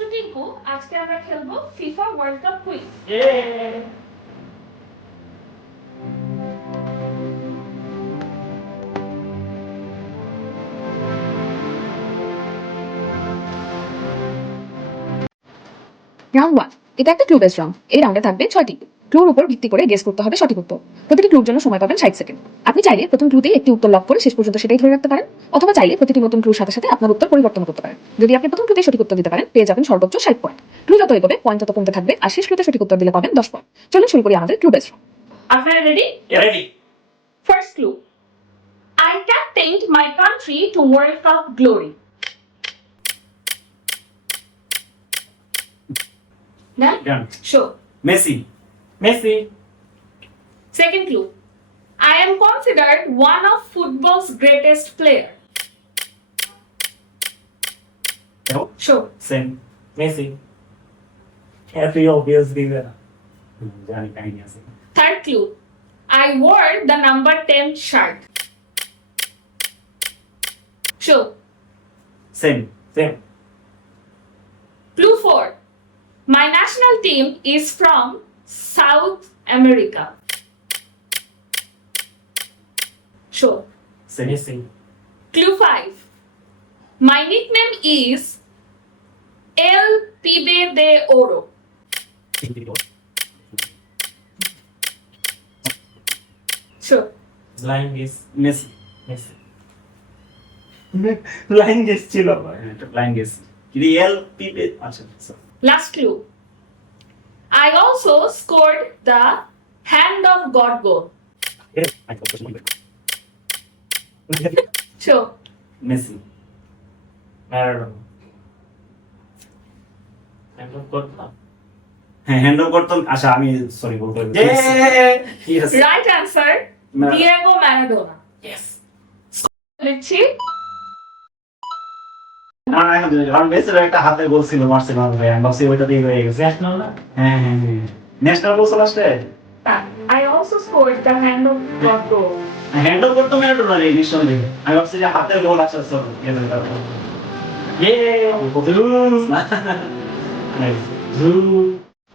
Two Tinku, আজকে আমরা খেলবো FIFA world cup quiz. Round 1 এটা একটা ক্লু বেস রাউন্ড। এই রাউন্ডে থাকবে 6টি ক্লুর উপর ভিত্তি করে গেস করতে হবে সঠিক উত্তর। প্রতিটি ক্লুর জন্য সময় পাবেন 60 সেকেন্ড। আপনি চাইলে প্রথম ক্লুতেই একটি উত্তর লক করে শেষ পর্যন্ত সেটাই ধরে রাখতে পারেন, অথবা চাইলে প্রতিটি নতুন ক্লুর সাথে সাথে আপনার উত্তর পরিবর্তন করতে পারেন। যদি আপনি প্রথম ক্লুতেই সঠিক উত্তর দিতে পারেন, পেয়ে যাবেন সর্বোচ্চ 60 পয়েন্ট। ক্লু যত এগোবে পয়েন্ট তত কমতে থাকবে, আর শেষ ক্লুতে সঠিক উত্তর দিলে পাবেন 10 পয়েন্ট। চলুন শুরু করি আমাদের ক্লু বেস রাউন্ড। আপনারা ready? Ready? First clue, I captained my country to World Cup glory. Done? Done. Sure. Messi. Messi. Second clue, I am considered one of football's greatest player. No. Sure. Same. Messi. Happy obvious given. জানি কাহিনী আছে। Third clue, I wore the number 10 shirt. Sure. Same. Same. Clue 4, my national team is from South America. Sure. Same. Messi. Clue 5, my nickname is El Pibe de Oro. Sure. Blind guess. Messi. Messi. Blind guess ছিল। Blind guess. Real people. আচ্ছা। Last clue, I also scored the hand of God goal. Sure. Messi. Maradona. Hand of করতাম। হ্যাঁ, hand of করতাম। আচ্ছা, আমি sorry বলতে Yes. Right answer, Maradona. Diego Maradona. Yes. লিখছি। না, কারণ মেসির একটা হাতে গোল ছিল বার্সেলোনার হয়ে, আমি ভাবছি ওইটা দিয়ে হয়ে গেছে। ন্যাশনাল না? হ্যাঁ, হ্যাঁ, হ্যাঁ। ন্যাশনাল বলছো লাস্টে? I also scored the hand of God goal. Hand of করতো ম্যারাডোনা রে নিঃসন্দেহে। আমি ভাবছি যে হাতের গোল আছে সব। ইয়ে! জুস! নাইস। জুস!